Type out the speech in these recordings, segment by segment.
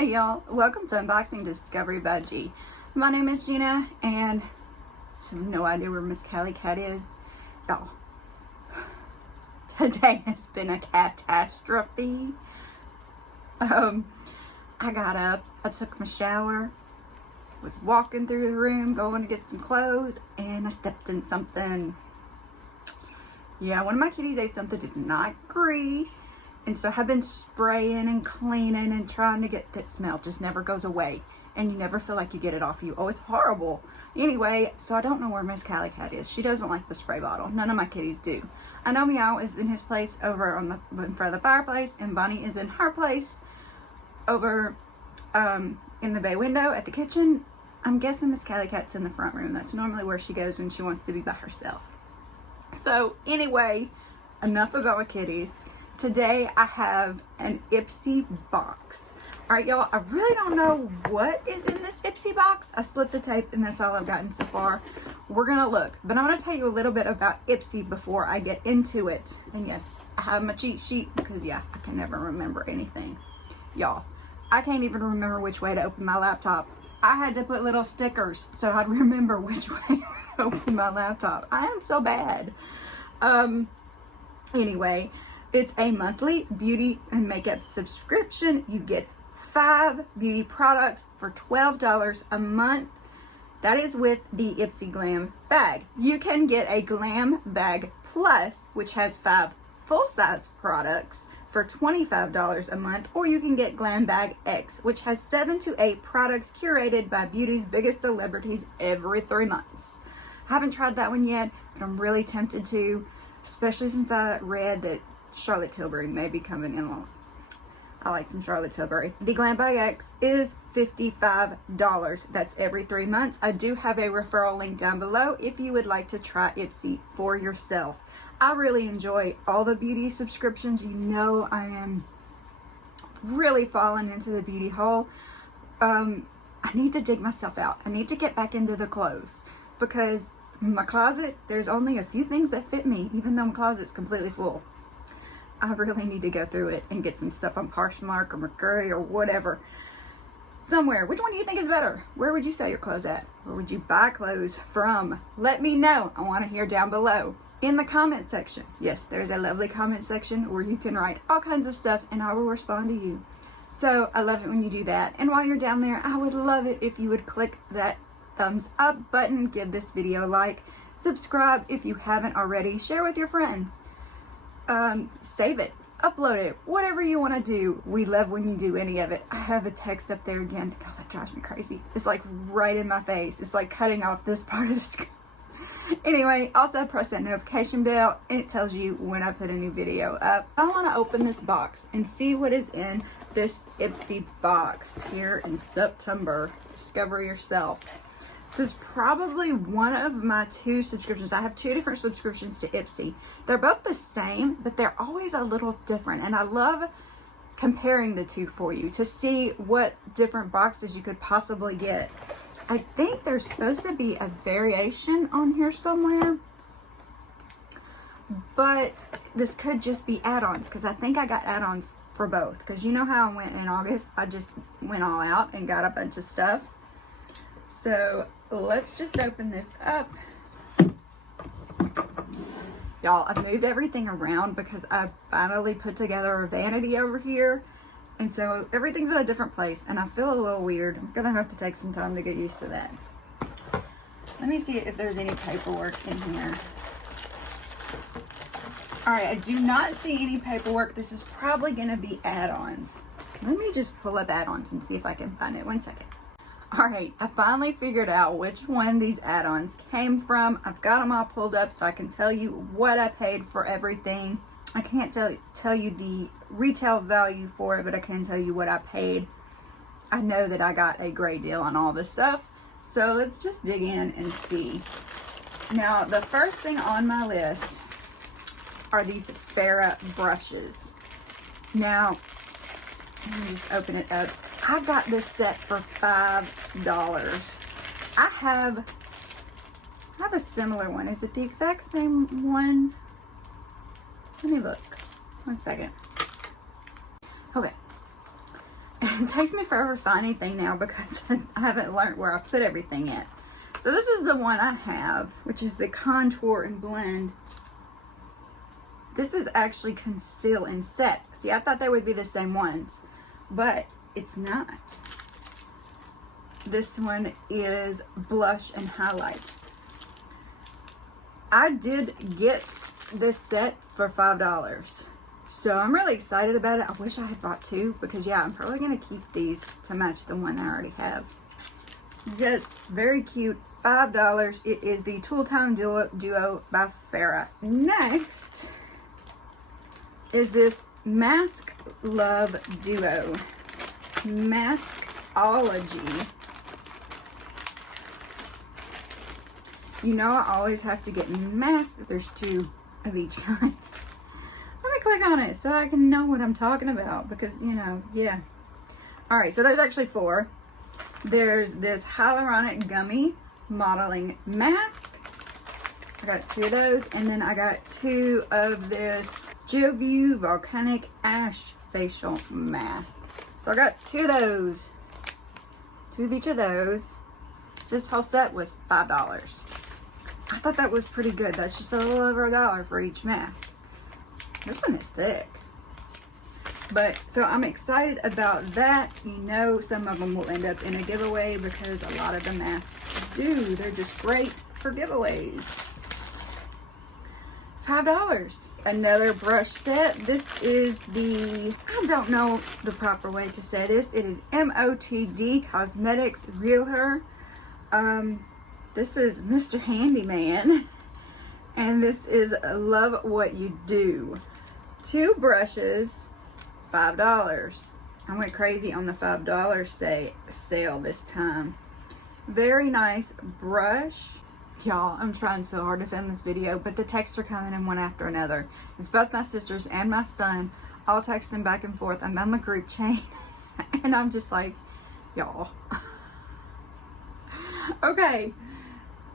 Hey y'all, welcome to Unboxing Discovery by G. My name is Gina and I have no idea where Miss Cali Cat is. Y'all, today has been a catastrophe. I got up, I took my shower, was walking through the room going to get some clothes, and I stepped in something. Yeah, one of my kitties ate something that did not agree. And so I've been spraying and cleaning and trying to get that smell. Just never goes away. And you never feel like you get it off you. Oh, it's horrible. Anyway, so I don't know where Miss Cali Cat is. She doesn't like the spray bottle. None of my kitties do. I know Meow is in his place over on in front of the fireplace. And Bonnie is in her place over in the bay window at the kitchen. I'm guessing Miss Cali Cat's in the front room. That's normally where she goes when she wants to be by herself. So anyway, enough about my kitties. Today I have an Ipsy box. Alright y'all, I really don't know what is in this Ipsy box. I slit the tape and that's all I've gotten so far. We're gonna look, but I'm gonna tell you a little bit about Ipsy before I get into it. And yes, I have my cheat sheet because yeah, I can never remember anything. Y'all, I can't even remember which way to open my laptop. I had to put little stickers so I'd remember which way to open my laptop. I am so bad. Anyway, it's a monthly beauty and makeup subscription. You get 5 beauty products for $12 a month. That is with the Ipsy Glam Bag. You can get a Glam Bag Plus, which has 5 full-size products for $25 a month, or you can get Glam Bag X, which has 7 to 8 products curated by beauty's biggest celebrities every 3 months. I haven't tried that one yet, but I'm really tempted to, especially since I read that Charlotte Tilbury may be coming in along. I like some Charlotte Tilbury. The Glam Bag X is $55. That's every 3 months. I do have a referral link down below if you would like to try Ipsy for yourself. I really enjoy all the beauty subscriptions. You know I am really falling into the beauty hole. I need to dig myself out. I need to get back into the clothes because my closet, there's only a few things that fit me, even though my closet's completely full. I really need to go through it and get some stuff on Poshmark or Mercury or whatever. Somewhere. Which one do you think is better? Where would you sell your clothes at? Where would you buy clothes from? Let me know. I want to hear down below. In the comment section. Yes, there's a lovely comment section where you can write all kinds of stuff and I will respond to you. So I love it when you do that. And while you're down there, I would love it if you would click that thumbs up button, give this video a like, subscribe if you haven't already, share with your friends. Save it, upload it, whatever you want to do. We love when you do any of it. I have a text up there again. God, that drives me crazy. It's like right in my face. It's like cutting off this part of the screen. Anyway, also press that notification bell and it tells you when I put a new video up. I want to open this box and see what is in this Ipsy box here in September. Discover yourself. This is probably one of my 2 subscriptions. I have 2 different subscriptions to Ipsy. They're both the same, but they're always a little different. And I love comparing the 2 for you to see what different boxes you could possibly get. I think there's supposed to be a variation on here somewhere. But this could just be add-ons because I think I got add-ons for both. Because you know how I went in August? I just went all out and got a bunch of stuff. So let's just open this up. Y'all, I've moved everything around because I finally put together a vanity over here. And so everything's in a different place and I feel a little weird. I'm gonna have to take some time to get used to that. Let me see if there's any paperwork in here. Alright, I do not see any paperwork. This is probably gonna be add-ons. Let me just pull up add-ons and see if I can find it. 1 second. Alright, I finally figured out which one these add-ons came from. I've got them all pulled up so I can tell you what I paid for everything. I can't tell you the retail value for it, but I can tell you what I paid. I know that I got a great deal on all this stuff. So let's just dig in and see. Now, the first thing on my list are these Fara brushes. Now, let me just open it up. I got this set for $5. I have a similar one. Is it the exact same one? Let me look. 1 second. Okay. It takes me forever to find anything now because I haven't learned where I put everything yet. So this is the one I have, which is the Contour and Blend. This is actually Conceal and Set. See, I thought they would be the same ones, but it's not. This one is Blush and Highlight. I did get this set for $5. So I'm really excited about it. I wish I had bought two because yeah, I'm probably going to keep these to match the one I already have. Yes, very cute. $5. It is the Tool Time Duo by Fara. Next is this Mask Love Duo. Maskology. You know I always have to get masks if there's two of each kind. Let me click on it so I can know what I'm talking about because, you know, yeah. Alright, so there's actually 4. There's this Hyaluronic Gummy Modeling Mask. I got 2 of those. And then I got 2 of this Geoview Volcanic Ash Facial Mask. So I got 2 of those. 2 of each of those. This whole set was $5. I thought that was pretty good. That's just a little over $1 for each mask. This one is thick. But, so I'm excited about that. You know, some of them will end up in a giveaway because a lot of the masks do. They're just great for giveaways. $5. Another brush set. This is the, I don't know the proper way to say this. It is MOTD Cosmetics Realtor. This is Mr. Handyman. And this is Love What You Do. 2 brushes, $5. I went crazy on the $5 sale this time. Very nice brush. Y'all, I'm trying so hard to film this video, but the texts are coming in one after another. It's both my sisters and my son all texting back and forth. I'm on the group chain and I'm just like, y'all. Okay,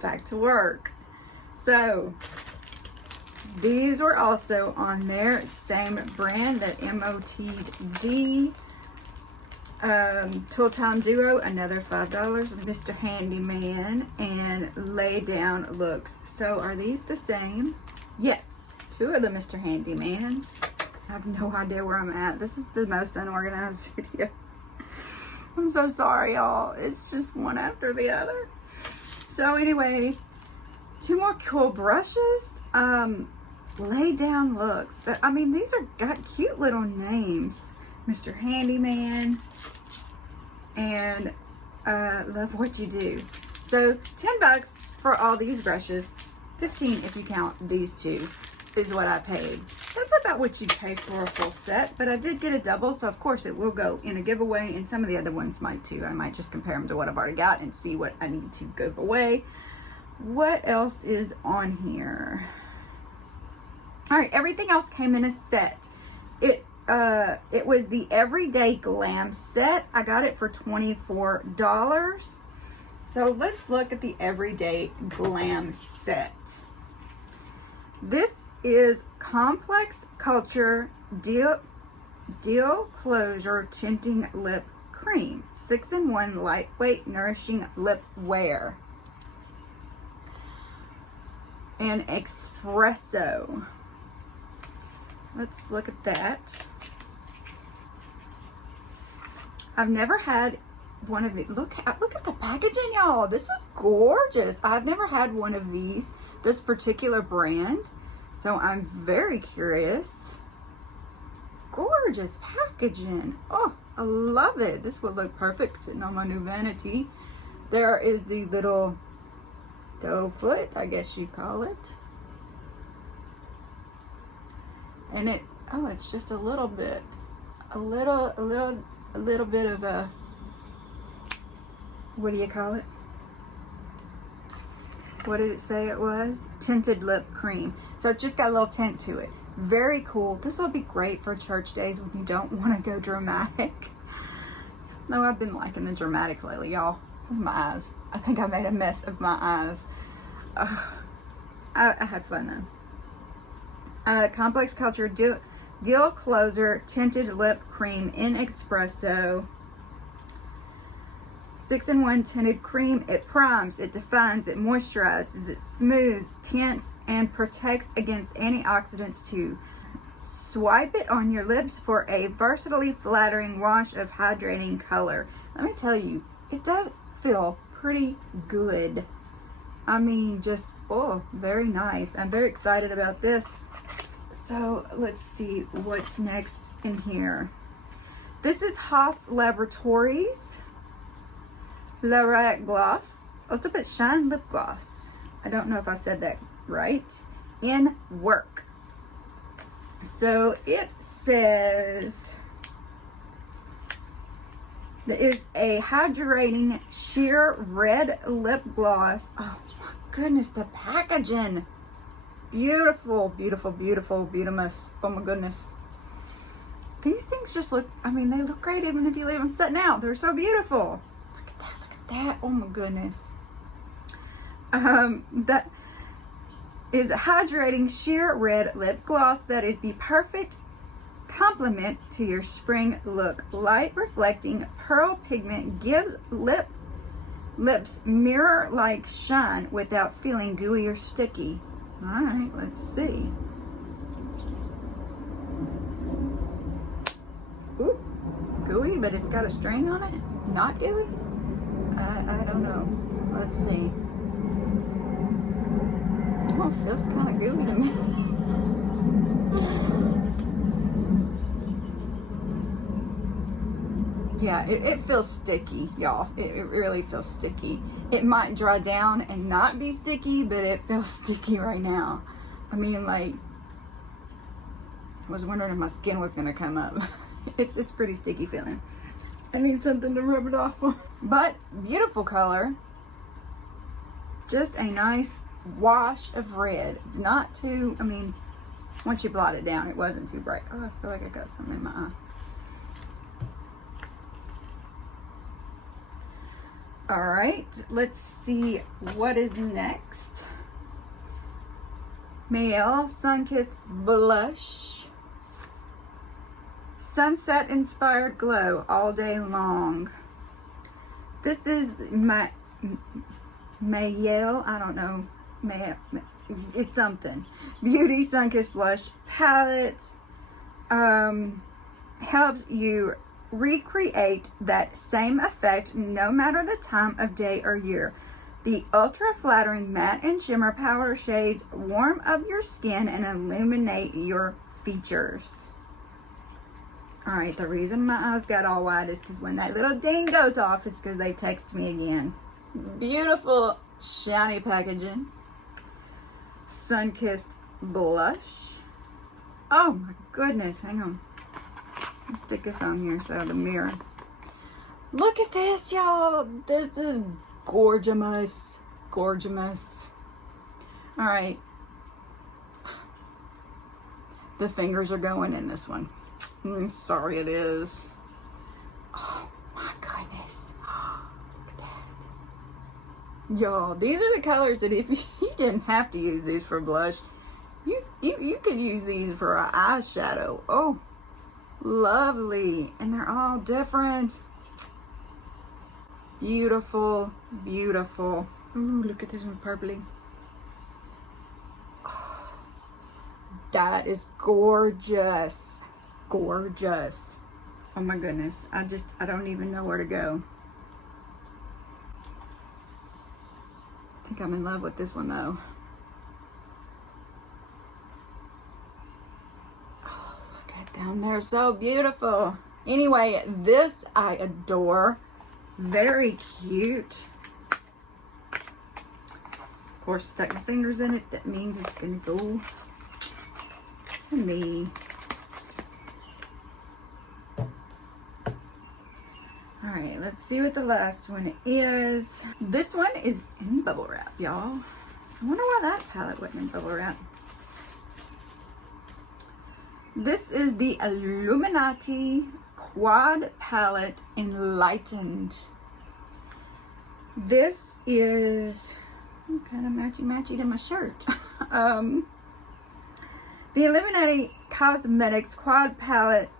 back to work. So these were also on there, same brand, that MOTD Tool Time Duo, another $5. Mr. Handyman and Lay Down Looks. So are these the same? Yes, 2 of the Mr. Handymans. I have no idea where I'm at. This is the most unorganized video. I'm so sorry, y'all. It's just one after the other. So anyway, 2 more cool brushes. Lay Down Looks. I mean, these are got cute little names. Mr. Handyman and Love What You Do. So $10 for all these brushes. $15 if you count these 2 is what I paid. That's about what you pay for a full set, but I did get a double, so of course it will go in a giveaway, and some of the other ones might too. I might just compare them to what I've already got and see what I need to give away. What else is on here? All right, everything else came in a set. It was the Everyday Glam Set. I got it for $24. So let's look at the Everyday Glam Set. This is Complex Culture Deal Closure Tinting Lip Cream. 6-in-1 lightweight nourishing lip wear. And Expresso. Let's look at that. I've never had one of these. Look at the packaging, y'all. This is gorgeous. I've never had one of these, this particular brand. So I'm very curious. Gorgeous packaging. Oh, I love it. This would look perfect sitting on my new vanity. There is the little doe foot, I guess you'd call it. And it, oh, it's just a little bit, a little bit of a, what do you call it? What did it say it was? Tinted lip cream. So it just got a little tint to it. Very cool. This will be great for church days when you don't want to go dramatic. No, I've been liking the dramatic lately, y'all. My eyes. I think I made a mess of my eyes. I had fun though. Complex Culture Deal Closer Tinted Lip Cream in Expresso. 6-in-1 tinted cream. It primes, it defines, it moisturizes, it smooths, tints, and protects against antioxidants too. Swipe it on your lips for a versatily flattering wash of hydrating color. Let me tell you, it does feel pretty good. I mean, just, oh, very nice. I'm very excited about this. So let's see what's next in here. This is Haas Laboratories Lorac Gloss. Oh, it's a bit shine lip gloss. I don't know if I said that right. In Werk. So it says there is a hydrating sheer red lip gloss. Oh my goodness, the packaging. Beautiful, beautiful, beautiful, beautimous. Oh my goodness. These things just look, I mean, they look great even if you leave them sitting out. They're so beautiful. Look at that, look at that. Oh my goodness. That is a hydrating sheer red lip gloss that is the perfect complement to your spring look. Light reflecting pearl pigment gives lips mirror-like shine without feeling gooey or sticky. All right, let's see. Ooh, gooey, but it's got a string on it. Not gooey? I don't know. Let's see. Oh, it feels kind of gooey to me. Yeah, it feels sticky, y'all. It really feels sticky. It might dry down and not be sticky, but it feels sticky right now. I mean, like, I was wondering if my skin was gonna come up. It's pretty sticky feeling. I need something to rub it off on. But beautiful color. Just a nice wash of red. Not too, I mean, once you blot it down, it wasn't too bright. Oh, I feel like I got something in my eye. All right, let's see what is next. MAELLE Sunkist Blush. Sunset inspired glow all day long. This is my MAELLE, I don't know, it's something. Beauty Sunkist Blush palette. Helps you recreate that same effect no matter the time of day or year. The ultra flattering matte and shimmer powder shades warm up your skin and illuminate your features. All right, the reason my eyes got all wide is because when that little ding goes off, it's because they text me again. Beautiful shiny packaging. Sunkissed Blush. Oh my goodness, hang on. Let's stick this on here so the mirror. Look at this, y'all. This is gorgeous. Gorgeous. All right. The fingers are going in this one. Sorry it is. Oh my goodness. Look at that. Y'all, these are the colors that if you didn't have to use these for blush, you could use these for an eyeshadow. Oh, lovely. And they're all different. Beautiful, beautiful. Ooh, look at this one purpley. Oh, that is gorgeous. Gorgeous. Oh my goodness. I don't even know where to go. I think I'm in love with this one though. Oh, look at them. They're so beautiful. Anyway, this I adore. Very cute. Of course, stuck my fingers in it. That means it's going to go to me. Alright, let's see what the last one is. This one is in bubble wrap, y'all. I wonder why that palette wasn't in bubble wrap. This is the Illuminati Quad Palette Enlightened. This is kind of matchy-matchy to my shirt. The Illuminati Cosmetics Quad Palette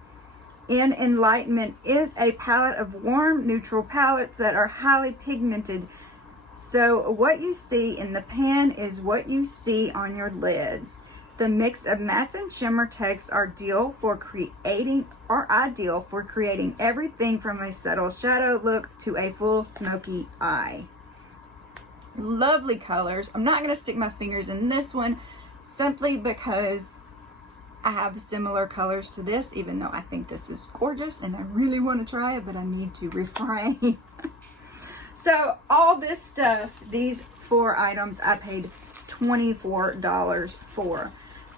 in Enlightenment is a palette of warm, neutral palettes that are highly pigmented. So what you see in the pan is what you see on your lids. The mix of mattes and shimmer texts are ideal for creating everything from a subtle shadow look to a full smoky eye. Lovely colors. I'm not going to stick my fingers in this one simply because I have similar colors to this, even though I think this is gorgeous and I really want to try it, but I need to refrain. So all this stuff, these 4 items, I paid $24 for.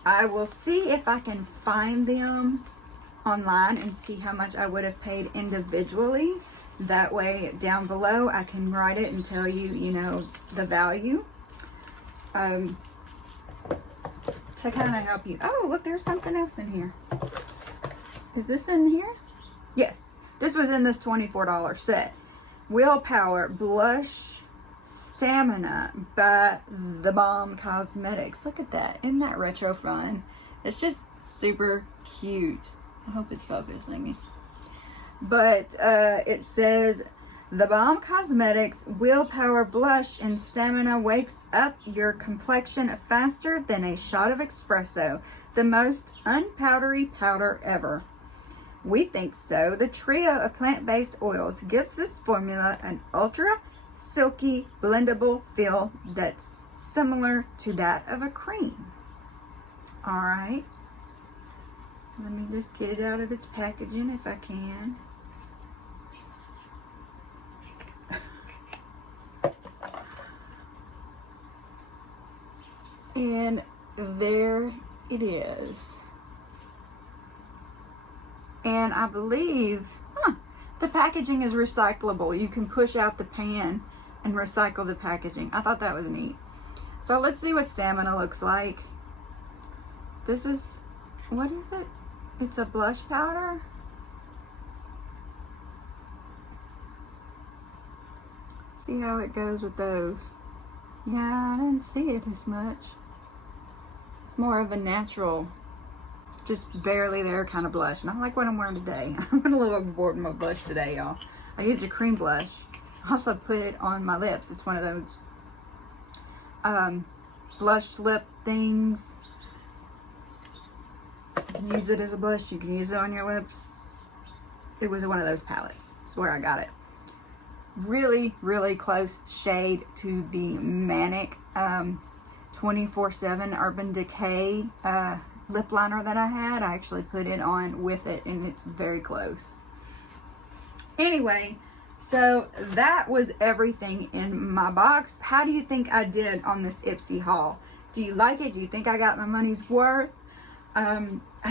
I will see if I can find them online and see how much I would have paid individually. That way down below I can write it and tell you, you know, the value. To kind of help you. Oh, look, there's something else in here. Is this in here? Yes, this was in this $24 set. Willpower Blush Stamina by The Balm Cosmetics. Look at that. Isn't that retro fun? It's just super cute. I hope it's focusing. But it says The Balm Cosmetics Willpower Blush and Stamina wakes up your complexion faster than a shot of espresso. The most unpowdery powder ever. We think so. The trio of plant-based oils gives this formula an ultra silky blendable feel that's similar to that of a cream. Alright, let me just get it out of its packaging if I can. And there it is. And I believe the packaging is recyclable. You can push out the pan and recycle the packaging. I thought that was neat. So let's see what Stamina looks like. This is, what is it? It's a blush powder. See how it goes with those. Yeah, I didn't see it as much. It's more of a natural, just barely there kind of blush. And I like what I'm wearing today. I went a little overboard in my blush today, y'all. I used a cream blush. I also put it on my lips. It's one of those blush lip things. You can use it as a blush. You can use it on your lips. It was one of those palettes. I swear I got it. Really, really close shade to the Manic 24/7 Urban Decay lip liner that I had. I actually put it on with it and it's very close. Anyway, so that was everything in my box. How do you think I did on this Ipsy haul? Do you like it? Do you think I got my money's worth? I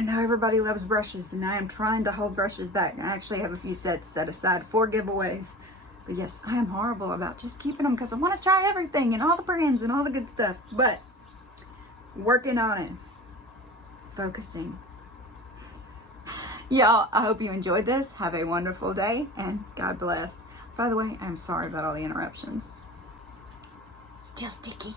know everybody loves brushes and I am trying to hold brushes back. I actually have a few sets set aside for giveaways. But yes, I am horrible about just keeping them because I want to try everything and all the brands and all the good stuff. But working on it. Focusing. Y'all, I hope you enjoyed this. Have a wonderful day and God bless. By the way, I'm sorry about all the interruptions. Still sticky.